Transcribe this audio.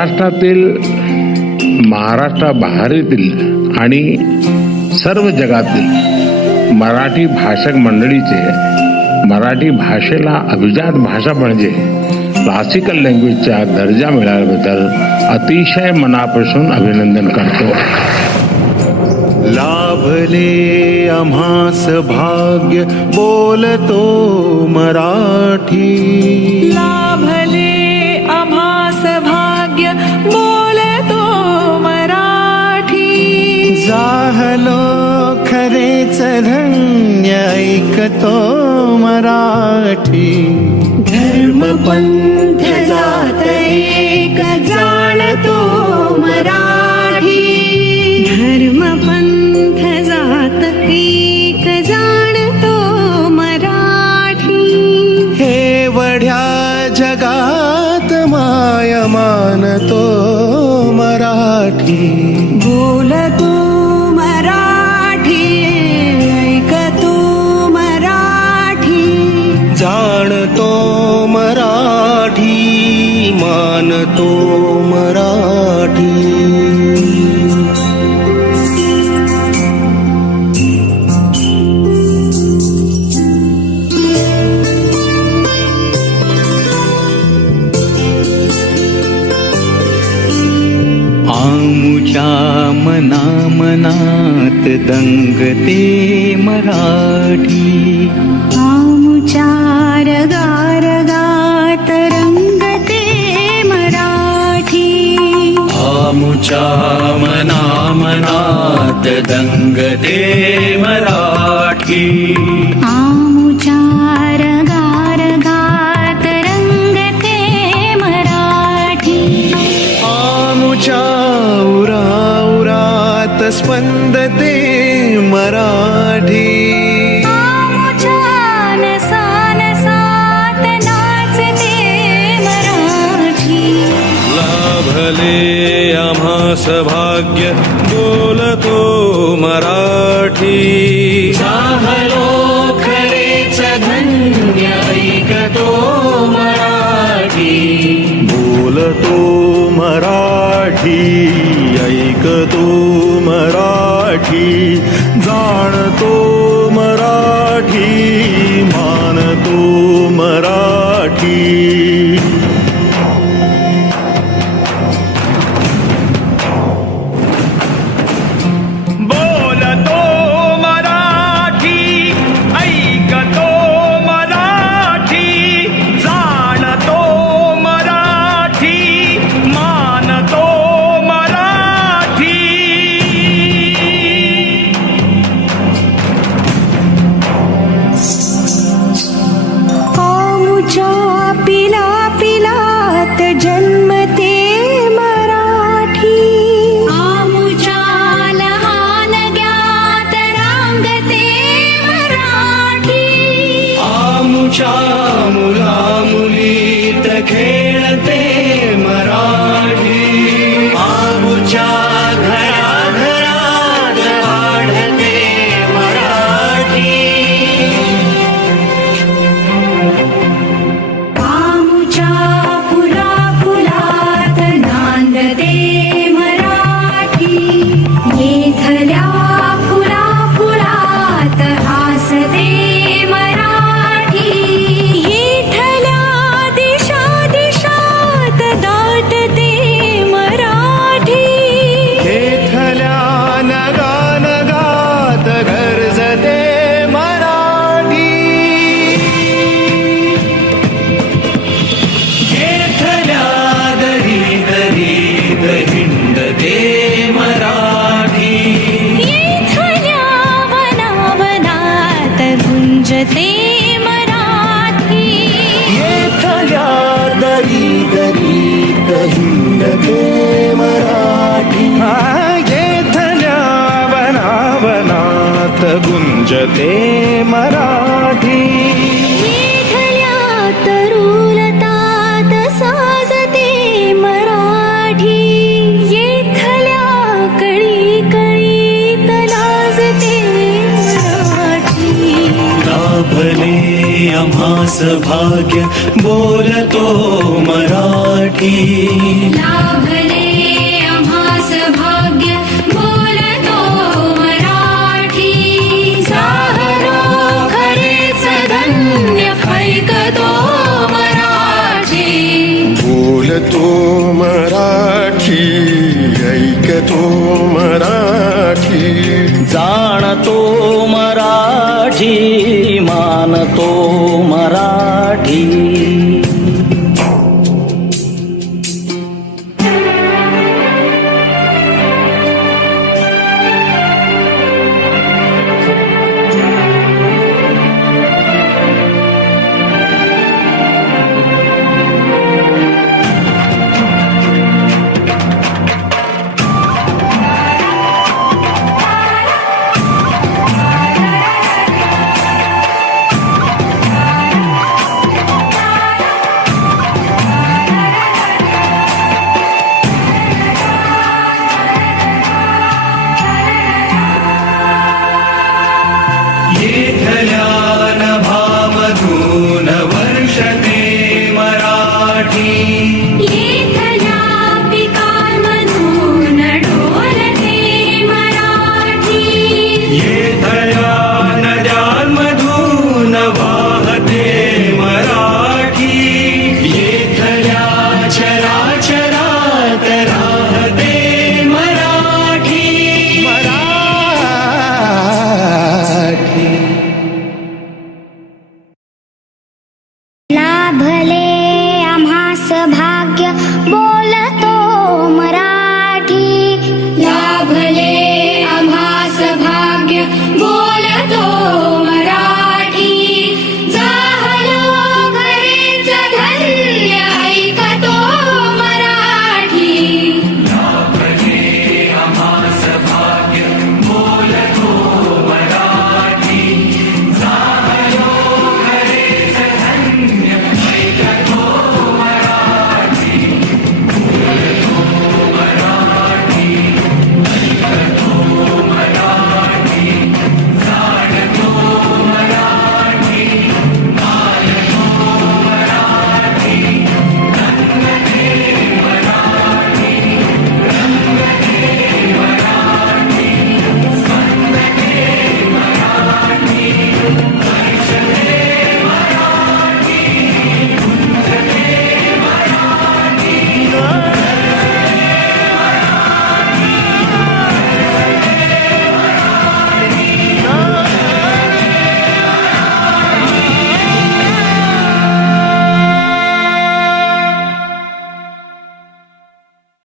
महाराष्ट्रातील, महाराष्ट्राबाहेरील आणि सर्व जगातील मराठी भाषक मंडळीचे मराठी भाषेला अभिजात भाषा म्हणजे क्लासिकल लँग्वेजचा दर्जा मिळाल्याबद्दल अतिशय मनापासून अभिनंदन करतो. लाभले आम्हास भाग्य बोलतो मराठी. लाभले आम्हास भाग्य बोलतो मराठी. जाहलो खरेच धन्य ऐकतो मराठी. धर्म पंथ जात एक जाणतो मराठी. धर्म पंथ जात एक जाणतो मराठी. हे वढ्या जगात माय मानतो मराठी. बोलतो मराठी, ऐकतो मराठी. जाणतो मराठी, मानतो मराठी. आमुच्या मना मनात दंगते मराठी. आमुच्या रगारगात रंगते मराठी. आमुच्या मना मनात दंगते मराठी. आमुच्या रगारगात रंगते मराठी. आमुच्या उराउरात स्पंदते मराठी. आमुच्या नसानसात नाचते मराठी. लाभले आम्हास भाग्य बोलतो मराठी. चाहलो खरेच धन्य ऐकतो मराठी. बोलतो मराठी, ऐकतो मराठी. जाणतो मराठी, मानतो मराठी. बोलतो मराठी, ऐकतो मराठी. जाणतो मराठी, मानतो मराठी. आमुच्या पिला पिलात जन्मते मराठी. आमुच्या लहान ज्ञात रांगते मराठी. आमुच्या मुला मुलीत खेळते मराठी. आमुच्या घराघरात वाढते मराठी. आमुच्या फुला फुलात नांदते मराठी. येथल्या फुला फुलात हासते मराठी. येथल्या दिशा दिशात दाटते मराठी. येथल्या नगा नगात गरजते मराठी. येथल्या दरी दरीत हिंडते मराठी. येथल्या वनावनात गुंजते मराठी. येथल्या दरी दरीत हिंडते मराठी. येथल्या वनावनात गुंजते मराठी. येथल्या तरुलतात साजते मराठी. येथल्या कळी कळीत लाजते मराठी. लाभले आम्हास भाग्य बोलतो मराठी. लाभ बोलतो मराठी, ऐकतो मराठी, जाणतो मराठी, मानतो